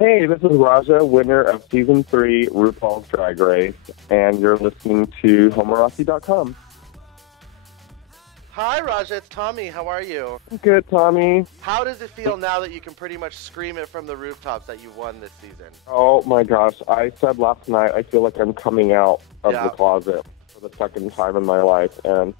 Hey, this is Raja, winner of Season 3 RuPaul's Drag Race, and you're listening to Homorazzi.com. Hi, Raja. It's Tommy. How are you? Good, Tommy. How does it feel now that you can pretty much scream it from the rooftops that you've won this season? Oh my gosh, I said last night I feel like I'm coming out of Yeah. the closet for the second time in my life, and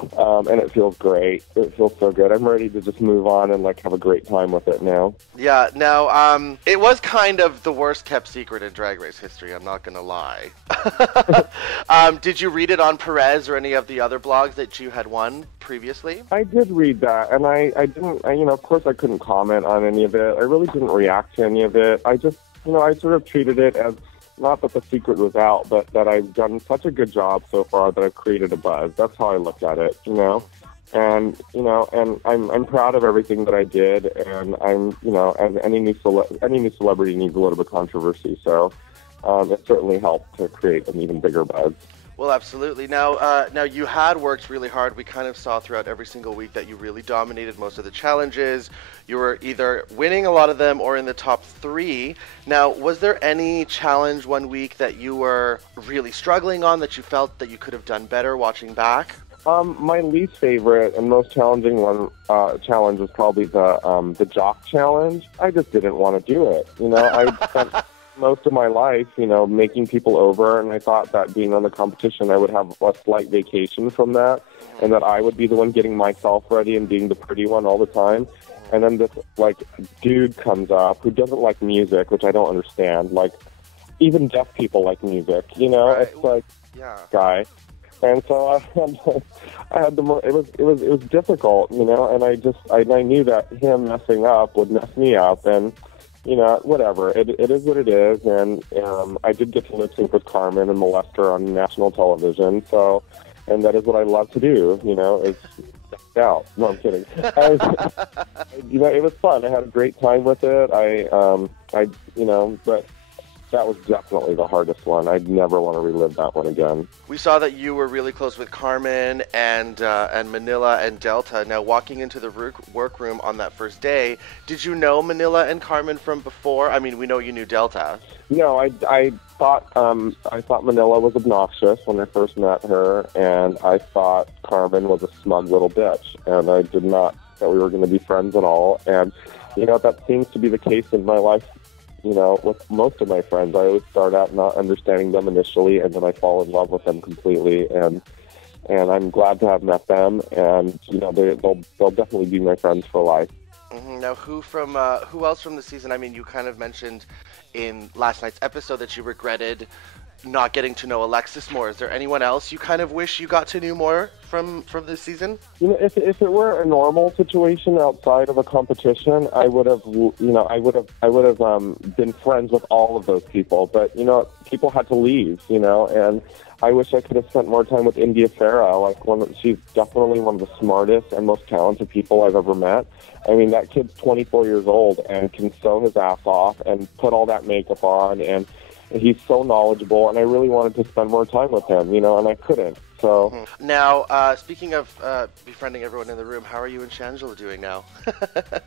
it feels great. It feels so good. I'm ready to just move on and have a great time with it now. Yeah. Now, it was kind of the worst kept secret in Drag Race history. I'm not gonna lie. Did you read it on Perez or any of the other blogs that you had won previously? I did read that, and I didn't, of course I couldn't comment on any of it. I really didn't react to any of it. I just, I sort of treated it as, not that the secret was out, but that I've done such a good job so far that I've created a buzz. That's how I looked at it, And, and I'm proud of everything that I did, and and any new celebrity needs a little bit of controversy, so it certainly helped to create an even bigger buzz. Well, absolutely. Now you had worked really hard. We kind of saw throughout every single week that you really dominated most of the challenges. You were either winning a lot of them or in the top 3. Now, was there any challenge one week that you were really struggling on that you felt that you could have done better watching back? My least favorite and most challenging challenge was probably the jock challenge. I just didn't want to do it. I spent most of my life, making people over, and I thought that being on the competition, I would have a slight vacation from that, and that I would be the one getting myself ready and being the pretty one all the time. And then this, dude comes up who doesn't like music, which I don't understand. Even deaf people like music, Right. It's Yeah. guy. And so I had it was difficult, and I knew that him messing up would mess me up, and whatever. It is what it is, and I did get to lip sync with Carmen and molest her on national television. So, and that is what I love to do. Is out. No, I'm kidding. It was fun. I had a great time with it. But that was definitely the hardest one. I'd never want to relive that one again. We saw that you were really close with Carmen and Manila and Delta. Now, walking into the workroom on that first day, did you know Manila and Carmen from before? I mean, we know you knew Delta. No, I thought Manila was obnoxious when I first met her, and I thought Carmen was a smug little bitch, and I did not that we were going to be friends at all. And that seems to be the case in my life. With most of my friends, I always start out not understanding them initially, and then I fall in love with them completely. And I'm glad to have met them, and they'll definitely be my friends for life. Mm-hmm. Now, who else from the season? I mean, you kind of mentioned in last night's episode that you regretted not getting to know Alexis more. Is there anyone else you kind of wish you got to know more from this season? If it were a normal situation outside of a competition, I would have been friends with all of those people. But people had to leave. And I wish I could have spent more time with India Farah. She's definitely one of the smartest and most talented people I've ever met. I mean, that kid's 24 years old and can sew his ass off and put all that makeup on, and he's so knowledgeable, and I really wanted to spend more time with him, and I couldn't. So Now, speaking of befriending everyone in the room, how are you and Shangela doing now?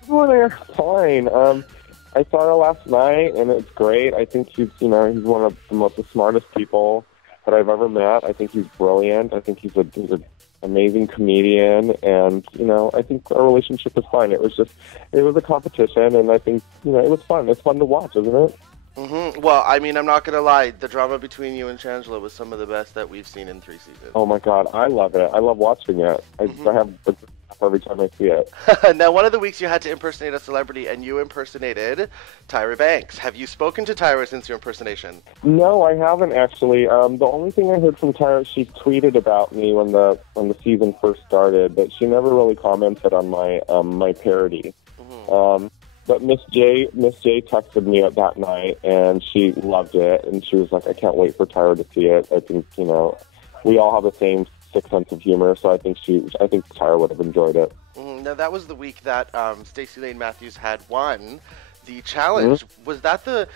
well, they're fine. I saw her last night, and it's great. I think he's one of the smartest people that I've ever met. I think he's brilliant. I think he's an amazing comedian, and I think our relationship is fine. It was a competition, and I think it was fun. It's fun to watch, isn't it? Mm-hmm. Well, I mean, I'm not going to lie. The drama between you and Shangela was some of the best that we've seen in 3 seasons. Oh, my God. I love it. I love watching it. I have a laugh every time I see it. Now, one of the weeks you had to impersonate a celebrity, and you impersonated Tyra Banks. Have you spoken to Tyra since your impersonation? No, I haven't, actually. The only thing I heard from Tyra, she tweeted about me when the season first started, but she never really commented on my parody. Mm-hmm. But Miss J texted me that night, and she loved it, and she was like, I can't wait for Tyra to see it. I think, we all have the same sick sense of humor, so I think Tyra would have enjoyed it. Now, that was the week that Stacey Lane Matthews had won the challenge. Mm-hmm. Was that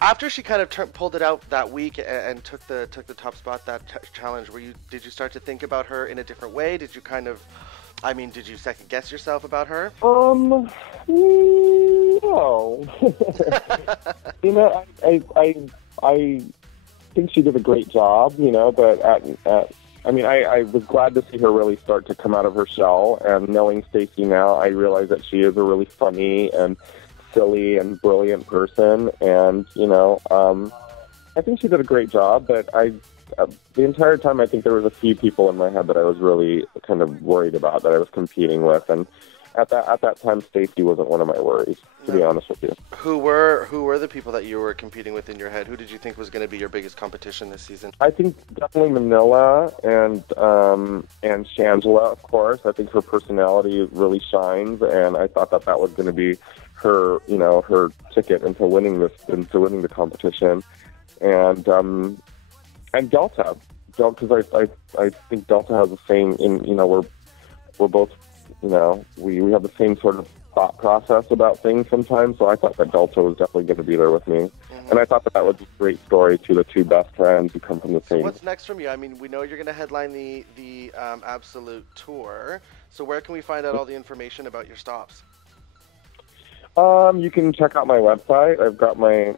after she kind of pulled it out that week and took the top spot, that challenge, did you start to think about her in a different way? Did you kind of I mean, did you second guess yourself about her? No. You know, I think she did a great job, you know, but I mean, I was glad to see her really start to come out of her shell, and knowing Stacey now, I realize that she is a really funny and silly and brilliant person, and, you know, I think she did a great job, but the entire time I think there was a few people in my head that I was really kind of worried about, that I was competing with, and at that time, Stacey wasn't one of my worries, to be honest with you. Who were the people that you were competing with in your head? Who did you think was going to be your biggest competition this season? I think definitely Manila and Shangela, of course. I think her personality really shines, and I thought that was going to be her, you know, her ticket into winning the competition, and Delta, because I think Delta has the same, you know, we're both, you know, we have the same sort of thought process about things sometimes, so I thought that Delta was definitely going to be there with me. Mm-hmm. And I thought that was a great story to the two best friends who come from the same. So what's next from you? I mean, we know you're going to headline the Absolute Tour, so where can we find out all the information about your stops? You can check out my website. I've got my,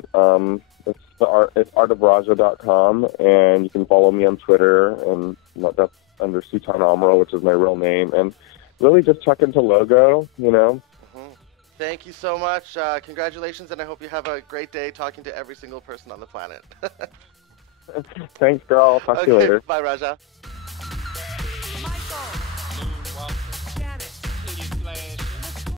it's artofraja.com, and you can follow me on Twitter, and that's under Sutan Amro, which is my real name, and really just check into Logo, you know. Mm-hmm. Thank you so much. Congratulations, and I hope you have a great day talking to every single person on the planet. Thanks, girl. I'll talk to you later. Bye, Raja.